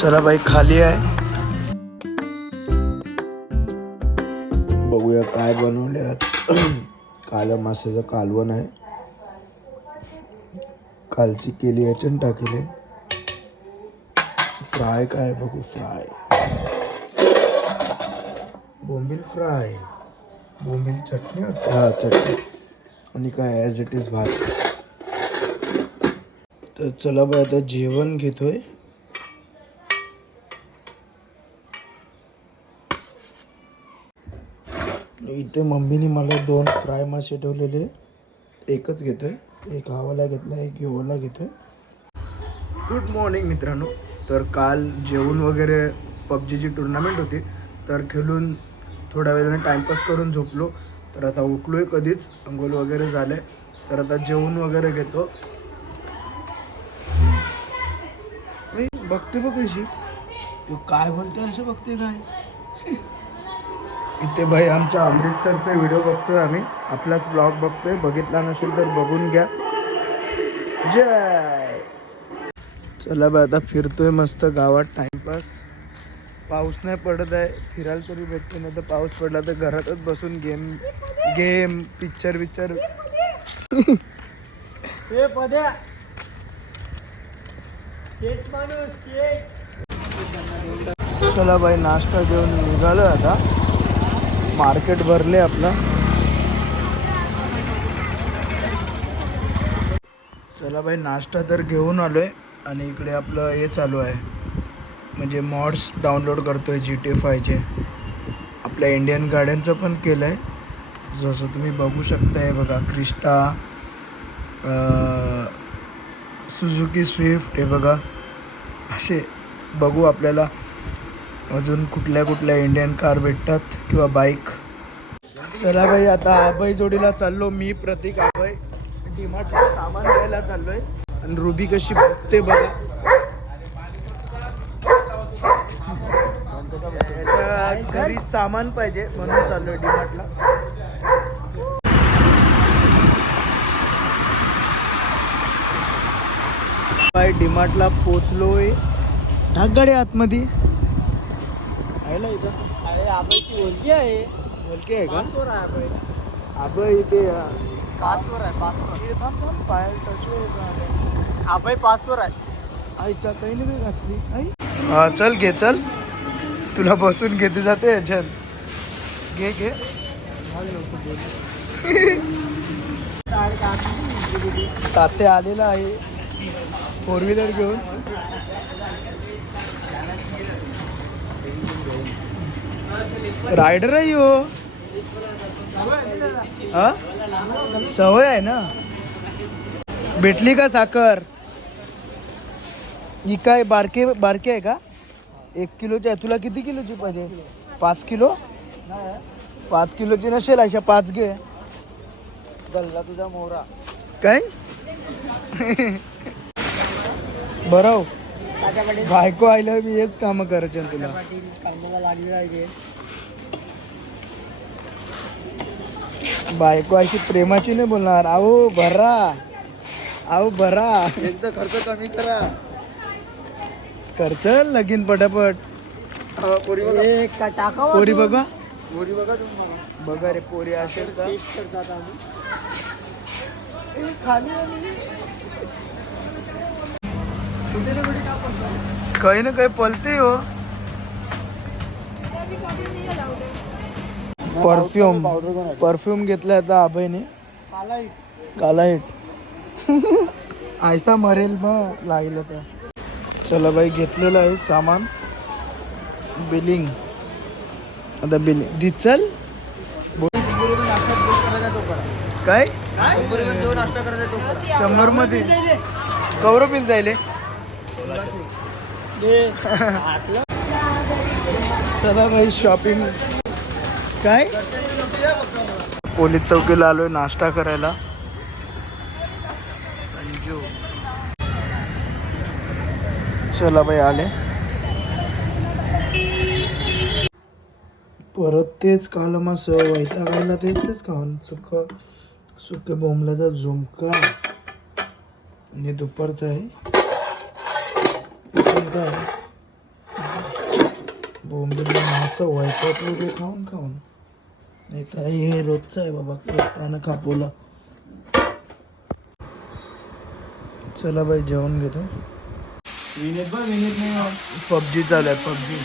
चला बाई खाली आहे. बघूया काय बनवले काल माशाचं कालवण आहे. कालची केली याच्यान टाकले फ्राय काय बघू फ्राय. बोंबील फ्राय. बोंबील चटणी हा चटणी. आणि काय ॲज इट इज भात. तर चला बाय आता जेवण घेतोय. इथे मम्मीने मला दोन फ्राय मासे ठेवलेले. एकच घेतोय. एक हावाला घेतला एक योवाला घेतोय. गुड मॉर्निंग मित्रांनो. तर काल जेवण वगैरे पबजीची टुर्नामेंट होती. तर खेळून थोड्या वेळाने टाईमपास करून झोपलो. तर आता उठलोय कधीच. अंघोळ वगैरे झाले तर आता जेवण वगैरे घेतो. बघते बघ कशी. तू काय बोलते असं बघते काय? इथे भाई आमच्या अमृतसरचा व्हिडिओ बघतोय आम्ही. आपलाच ब्लॉग बघतोय. बघितला नसेल तर बघून घ्या. जय! चला बाय आता फिरतोय मस्त गावात टाइमपास. पाऊस नाही पडत आहे. फिरायला तरी भेटते नाही तर पाऊस पडला तर घरातच बसून गेम गेम पिक्चर शेट चला बाई नाश्ता घेऊन निघालो आता. मार्केट भरले आपलं. चला बाई नाश्ता तर घेऊन आलो आहे आणि इकडे आपलं हे चालू आहे. म्हणजे मॉड्स डाउनलोड करतो आहे जी टी फायचे आपल्या इंडियन गाड्यांचं पण केलं आहे जसं तुम्ही बघू शकता हे बघा क्रिस्टा सुझुकी स्विफ्ट हे बघा. असे बघू आपल्याला. अजून कुठल्या कुठल्या इंडियन कार भेटतात किंवा बाईक चला भाई आता आबई जोडीला चाललो मी प्रतीक आबई डिमार्टला सामान घ्यायला चाललोय. आणि रुबी कशी बघते बघा. घरी सामान पाहिजे म्हणून चाललोय डिमार्टला. बाय डिमार्टला पोचलोय. ढाकगाडी आतमध्ये. आहे ना इथं? अरे आबाईची ओळखी आहे. बोलके आहे का? पासवर आहे आबाई. अब इथे अं, पासवर आहे पासवर हे थांब थांब पायाला टच आबाई. पासवर आहे. आईचा काही नाही घातली. आई? हा चल घे चल. तुला बसून घेते जाते याच्यात घे घे. ताते आलेला आहे. फोर व्हीलर घेऊन. रायडर आहे हो हा? सवय आहे ना. भेटली का साखर? ही काय बारके बारके आहे का? एक किलोची आहे. तुला किती किलोची पाहिजे? पाच किलो? पाच किलोची नसेल अशा पाच घे. गल्ला तुझा मोरा काय? बरं हो. बायको आयलं मी हेच कामं करायचे तुला. लागली पाहिजे बायको अशी प्रेमाची नाही बोलणार. आहो भरा आहो भरा एकदा खर्च कमी करा. खर्च लगीन पटापट. पोरी? बघा. पोरी बघा. तुम्ही बघा. बघा रे पोरी असेल का? ए, खाली आली. काही ना काही पलते हो. परफ्यूम परफ्यूम घेतला आता अभयने काला हिट आयसा मरेल मग लागलं तर. चला बाई घेतलेलं आहे सामान. बिलिंग. आता बिलिंग. दी चल. नाश्ता करायचा तो करा काय? शंभरमध्ये कवर बिल जायले? चला भाई शॉपिंग काय? पोलीस चौकीला आलोय नाश्ता करायला. संजू. चला बाई आले. परत तेच काल मास वैतागायला ते तेच खाऊन सुक सुके बोंबल्याचा झुमका. आणि दुपारचा आहे. बोंबल्याला मास आहे मासं व्हायचं वगैरे खाऊन खाऊन. नाही काय हे रोजचं आहे बाबा त्यानं खापोला चला बाई जेवण घेतो. पबजी चालू आहे पबजी.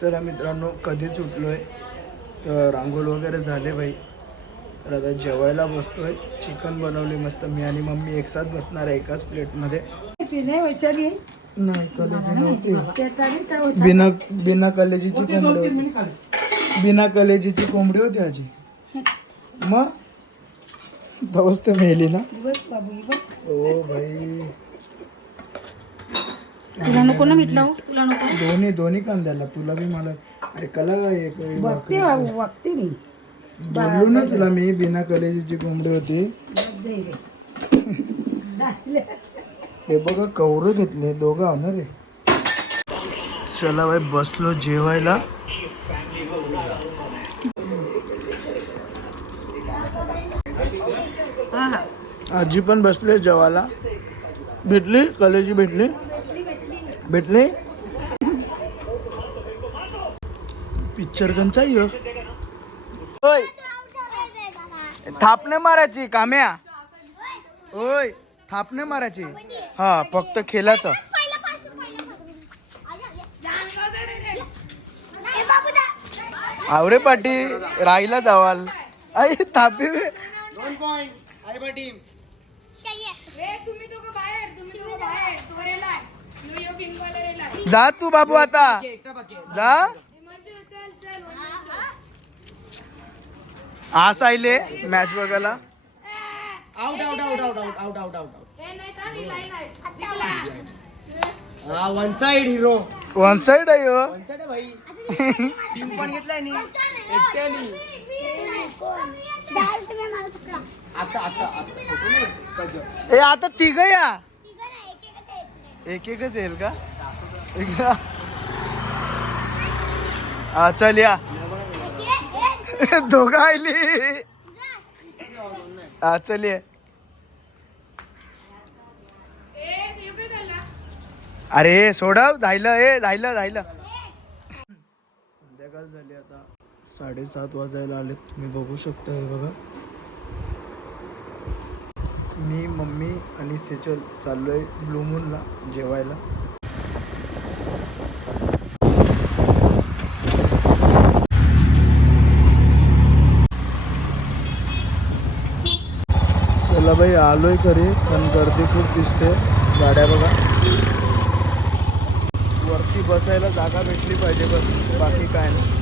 चला मित्रांनो कधीच उठलोय. तर रांगोळ वगैरे झाले बाई. तर आता जेवायला बसतोय. चिकन बनवली मस्त. मी आणि मम्मी एकसाथ बसणार आहे एकाच प्लेटमध्ये नाही कलेजी नव्हती बिना बिना कलेजीची कोंबडी होती. बिना कलेजीची कोंबडी होती आजी. मग? तवच तर मेली ना. ओ भाई तुला नको ना मिटला हो तुला नको. दोन्ही दोन्ही कांद्याला. तुला बी मला अरे कला एक मी. बोललो ना तुला मी बिना कलेजीची कोंबडी होती. हे बघा कवर घेतले दोघं होणार रे चला बाई बसलो जेवायला. आजी पण बसले जेवायला. भेटली? कलेजी भेटली? भेटली. पिक्चर कंचा यो. ओय. थापणे मारायची काम्या. ओय. हाप नाही मारायची. हा फक्त खेळाचं आवरे पाटी राहिला जावाल आई थापी दोन पॉइंट आई पाटी जा तू बाबू आता. जा. आस आईले मॅच बघायला. Out out out out out out out हे. हा one side hero one side आहे हो. वन साइड भाई. टीम पण घेतलाय नी. एकट्यानी आता आता आता फोटो नाही कजो. ए आता तिघ या. एक एकच येईल का. हा चल या. दोघं आली. हा चल ये ए देव काय झाला अरे सोडव झालं ए झालं झालं संध्याकाळ झाली आता. साडेसात वाजायला आले तुम्ही बघू शकता हे बघा. मी मम्मी आणि सेचल चाललोय ब्लूमूनला जेवायला. चला बाई आलोय खरी पण गर्दी खूप दिसते. गाड्या बघा. बसायला जागा भेटली पाहिजे बस बाकी काय नाही.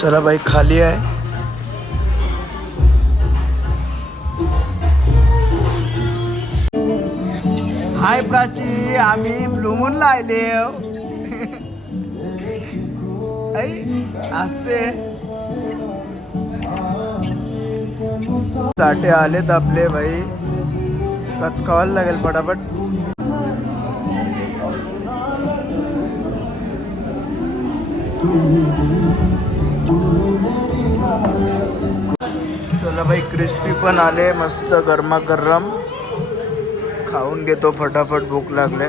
चला बाई खाली आहे. हाय प्राची आम्ही ब्लूमूनला आले असते साठे आलेत आपले भाई. कचकावायला लागेल पटापट चला भाई क्रिस्पी पण आले मस्त गरमागरम. खाऊन घेतो फटाफट भूक लागले.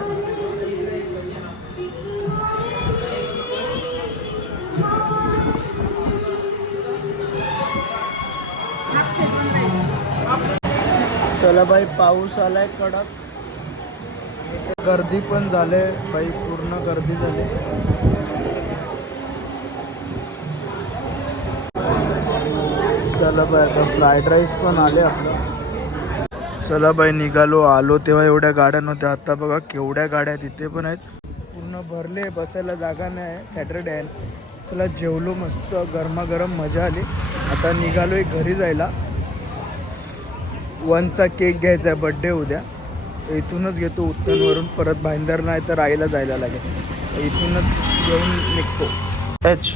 चला बाई पाऊस आलाय कडक. गर्दी पण झाले बाई पूर्ण गर्दी झाली. चला बाई आता फ्राईड राईस पण आले आपलं. चला बाई निघालो आलो तेव्हा एवढ्या गाड्या नव्हत्या. आता बघा केवढ्या गाड्या तिथे पण आहेत. पूर्ण भरले बसायला जागा नाही सॅटरडे आहे. चला जेवलो मस्त गरमागरम मजा आली. आता निघालोय घरी जायला. वनचा केक घ्यायचा आहे बड्डे उद्या. इथूनच घेतो उत्तनवरून परत भाईंदर नाही तर आईला जायला लागेल. इथूनच घेऊन निघतो. एच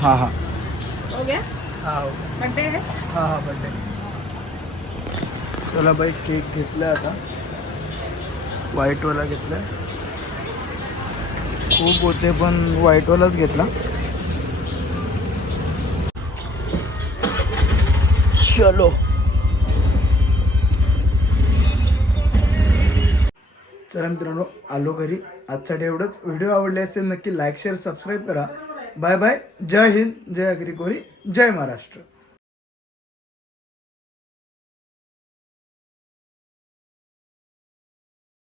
हां हां. हो गया? बर्थडे है. हां? हां बड्डे चला बाई केक घेतला आता. व्हाईटवाला घेतला खूप होते पण व्हाईटवालाच घेतला. चलो. चला मित्रांनो आलो घरी. आजसाठी एवढंच. व्हिडिओ आवडले असेल नक्की लाईक शेअर सबस्क्राईब करा. Bye bye. जय हिंद. जय अग्रिकोरी जय महाराष्ट्र.